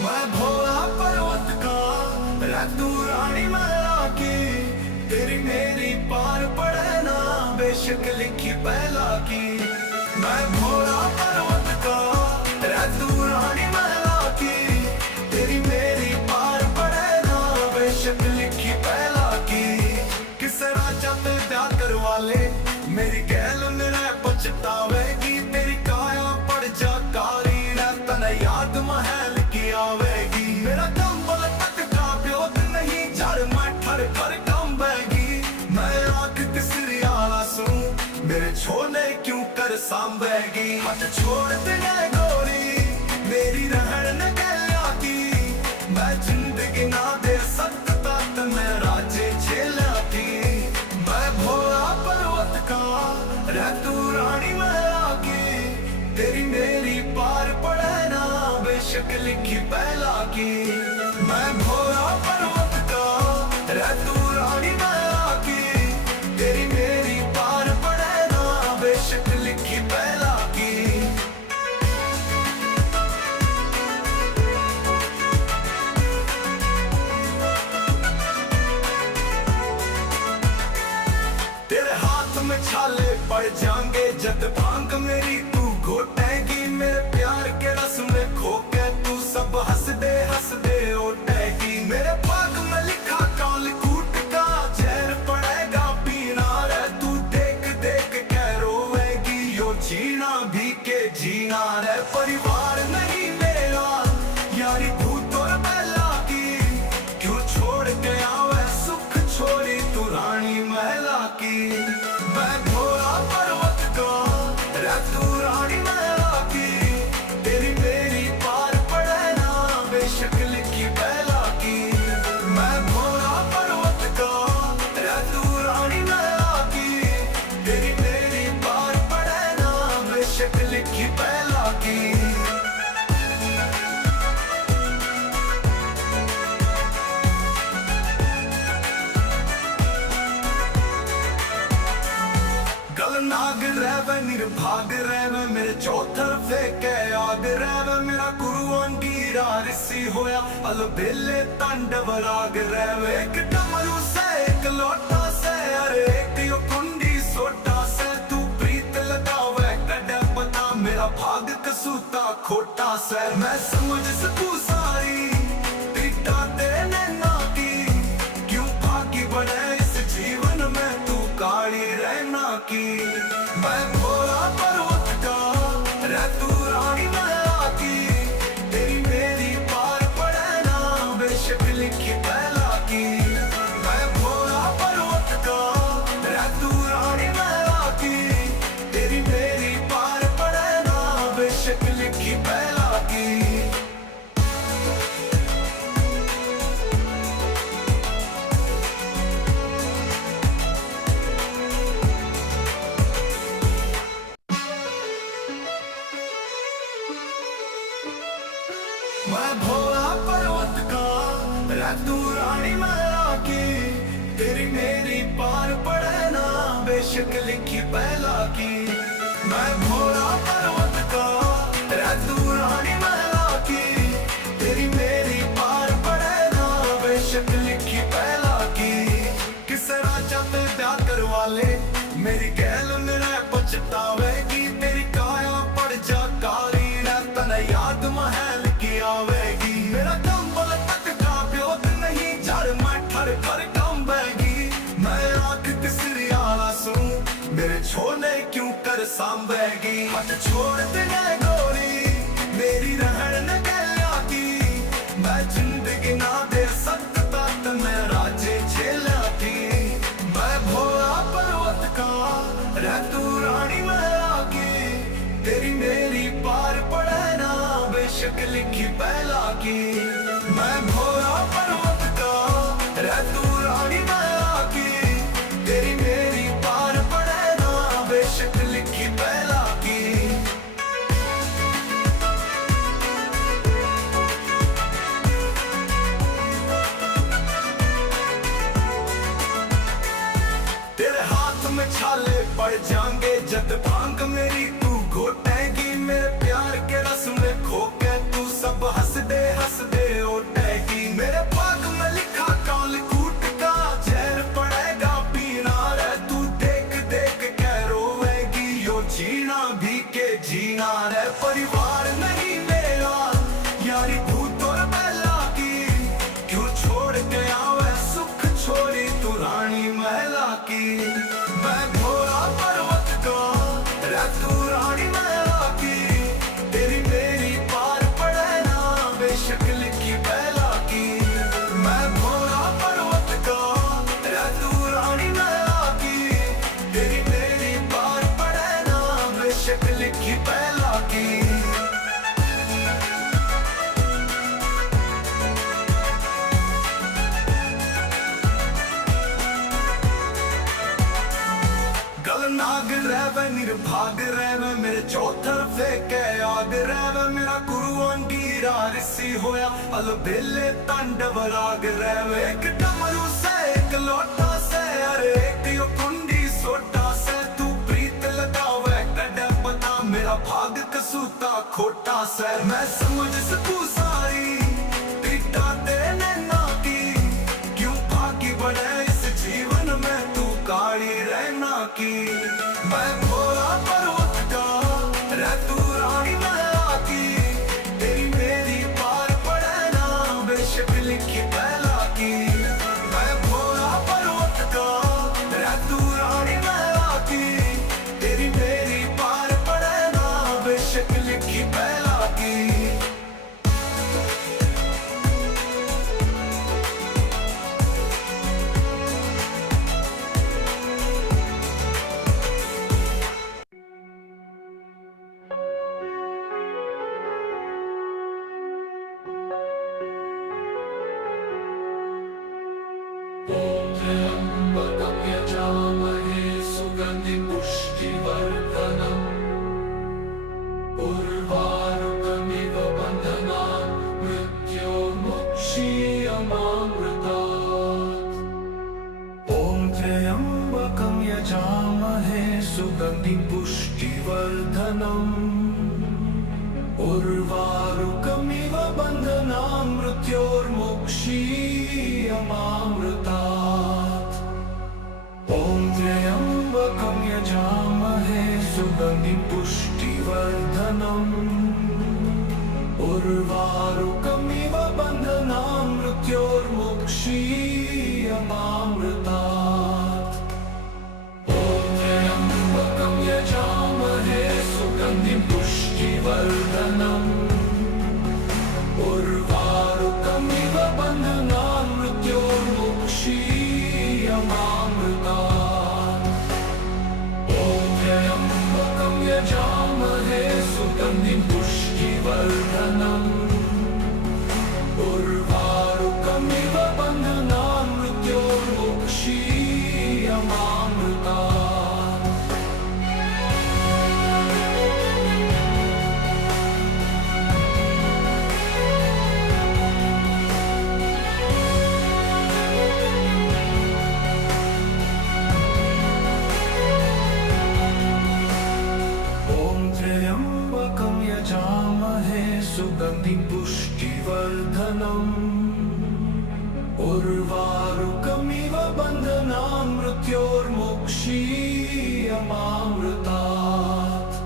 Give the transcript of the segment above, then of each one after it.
मैं भोला पर्वत का तू रानी मैला की, तेरी मेरी पार पड़े ना बेशक लिखी पहला की। मैं भोला पर्वत का तू रानी मैला की, तेरी मेरी पार पड़े ना बेशक लिखी पहला की। किस राजा पे प्यार करवा ले मेरी गैल मेरा पछतावेगी, तेरी काया पड़ जा कारी तने याद महल की आवेगी। मेरा कंबल तक का प्योत नहीं झड़ मैं ठर कर कंबेगी। मैं आंख तिसरी आला सूं मेरे छोने क्यों कर सांभेगी। हाथ छोड़ देने गोरी मेरी रहन गया की, मैं जिंदगी ना दे सकता मैं राजे झेला की। मैं भोला पर्वत का तू रानी मैला की, तेरी मेरी पार पड़े ना बेशक लिखी पहला की। मैं भोला पर्वत का तू रानी मैला की, तेरी मेरी पार पड़े ना बेशक लिखी पहला की। तेरे हाथ में छाले पड़ जाएंगे जद भांग मेरी तू घोटेगी। मेरे प्यार के रस में खो के तू सब हंस दे ओटेगी। मेरे पाग में लिखा काल कूट का जहर पड़ेगा पीना रे, तू देख देख के रोएगी। यो जीना भी के जीना रे, परिवार नहीं मेरा यारी भूत और बैला की। क्यों छोड़ के आवे सुख छोड़ी तू रानी महला की। मैं भोला पर्वत का तू रानी महला की, तेरी मेरी पार पड़े ना बेशक लिखी पहला की। मैं भोला पर्वत का तू रानी महला की, तेरी मेरी पार पड़े ना बेशक लिखी पहला की। नाग रहवे निर्भाग रहवे मेरे चौथर फेंके आग रहवे। मेरा गुरु अंगीरा ऋषि होया अलबेले तांडव राग रहवे। एक डमरू से एक लोटा से अरे एक यो कुंडी सोटा से, तू प्रीत लगावे कड़े पता मेरा भाग कसूता खोटा से। मैं समझ सकूं सारी पीटा तेरे ना की, क्यों भागी बढ़े इस जीवन में तू काली रहना की। मैं भोला पर्वत का तू रानी मैला की, तेरी मेरी पार पड़े ना बेशक लिखी पहला की। मैं भोला पर्वत का तू रानी मैला की, तेरी मेरी पार पड़े ना बेशक लिखी पहला की। मैं भोला पर्वत का तू रानी मैला की, तेरी मेरी पार पड़े ना बेशक लिखी पहला की। मैं भोला पर्वत का तू रानी मैला की, तेरी मेरी पार पड़े ना बेशक लिखी पहला की। किस राजा पे प्यार करवा ले मेरी गैल मेरा पछतावेगी। तेरी काया पड़ जा कारी तने याद महल की आवेगी। मेरा कंबल तक का प्योत नहीं झड़ मैं ठर कर कंबेगी। मैं आंख तिसरी आला सूं मेरे छोने क्यों कर सांभेगी। हाथ छोड़ देने गोरी मेरी रहन गया की, मैं जिंदगी ना दे सकता मैं राजे झेला की। मैं भोला पर्वत का तू रानी मैला की, तेरी मेरी पार पड़े ना बेशक लिखी पहला की। मैं भोला पर्वत का तू रानी मैला की, तेरी मेरी पार पड़े ना बेशक लिखी पहला की। तेरे हाथ में छाले पड़ जाएंगे जद भांग मेरी तू घोटेगी। मेरे प्यार के रस में खो के तू सब हंस दे जीना भी के जीना रे परिवार नहीं मेरा यारी भूत और बेला की क्यों छोड़ के आवे सुख छोड़ी तू रानी महला की मैं घोड़ा पर्वत का रे तू रानी महला की तेरी मेरी पार पड़े ना बेशक लिखी बेला की मैं घोड़ा पर्वत का रे तू रानी महला की तेरी मेरी पार पड़े ना बेशक लिखी बेला की नाग रहवे निर्भाग रहवे मेरे चौथर फेंके आग रहवे मेरा गुरु अंगीरा ऋषि होया अलबेले तांडव राग रहवे एक डमरू से एक लोटा से अरे एक यो कुंडी सोटा से तू प्रीत लगावे कड़े पता मेरा भाग कसूता खोटा से मैं समझ सकूं सारी पीटा देने ना की क्यों भागी बढ़े इस जीवन में तू काली रहना की मैं भोला पर्वत का रे तू रानी महला की तेरी मेरी पार पड़े ना बेशक लिखी बेला की मैं भोला पर्वत का रे तू रानी महला की तेरी मेरी पार पड़े ना बेशक लिखी बेला की सुगंधिं पुष्टिवर्धनम् उर्वारुकमिव बन्धनान् मृत्योर्मुक्षीयमामृतात् ॐ त्र्यम्बकं यजामहे सुगन्धिं पुष्टिवर्धनम् उर्वारुकमिव बन्धनान् मृत्योर्मुक्षीयमामृतात् ॐ त्र्यम्बकं यजामहे सुगन्धिं पुष्टिवर्धनम् उर्वारुकमिव बन्धनान् मृत्योर्मुक्षीयमामृतात् ॐ त्र्यम्बकं यजामहे सुगन्धिं पुष्टिवर्धनम् उर्वारुकमिव बन्धनान् मृत्योर्मुक्षीयमामृतात् ॐ त्र्यम्बकं यजामहे सुगन्धिं पुष्टिवर्धनम् उर्वारुकमिव बन्धनान् मृत्योर्मुक्षीयमामृतात् सुगन्धिं पुष्टिवर्धनम् उर्वारुकमिव बन्धनान् मृत्योर्मुक्षीयमामृतात्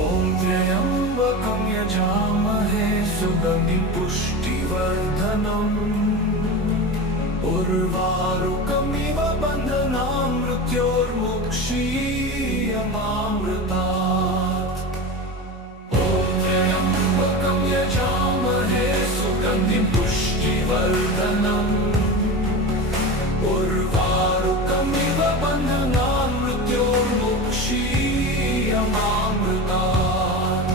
ॐ त्र्यम्बकं यजामहे सुगन्धिं पुष्टिवर्धनम् उर्वारुकमिव बन्धनान् मृत्योर्मुक्षीयमामृतात् यजामहे सुगन्धिं पुष्टिवर्धनम् उर्वारुकमिव बन्धनान् मृत्योर्मुक्षीयमामृतात्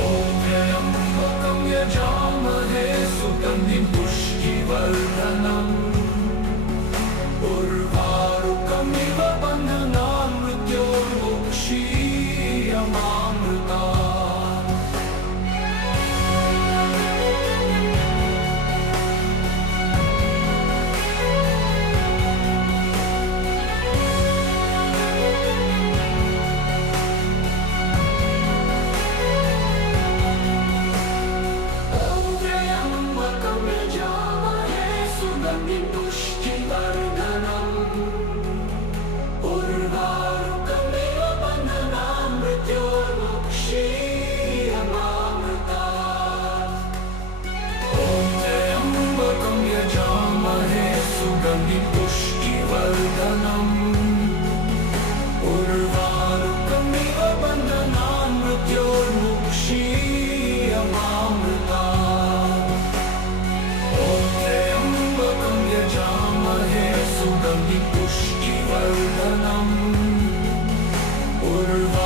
ॐ त्र्यम्बकं यजामहे सुगन्धिं पुष्टिवर्धनम् उर्वारुकमिव बन्धनान् मृत्योर्मुक्षीयमामृतात् पुष्टिवर्धनम् उर्वारुकमिव बन्धनान् पुष्टिवर्धनम् उर्वारुकमिव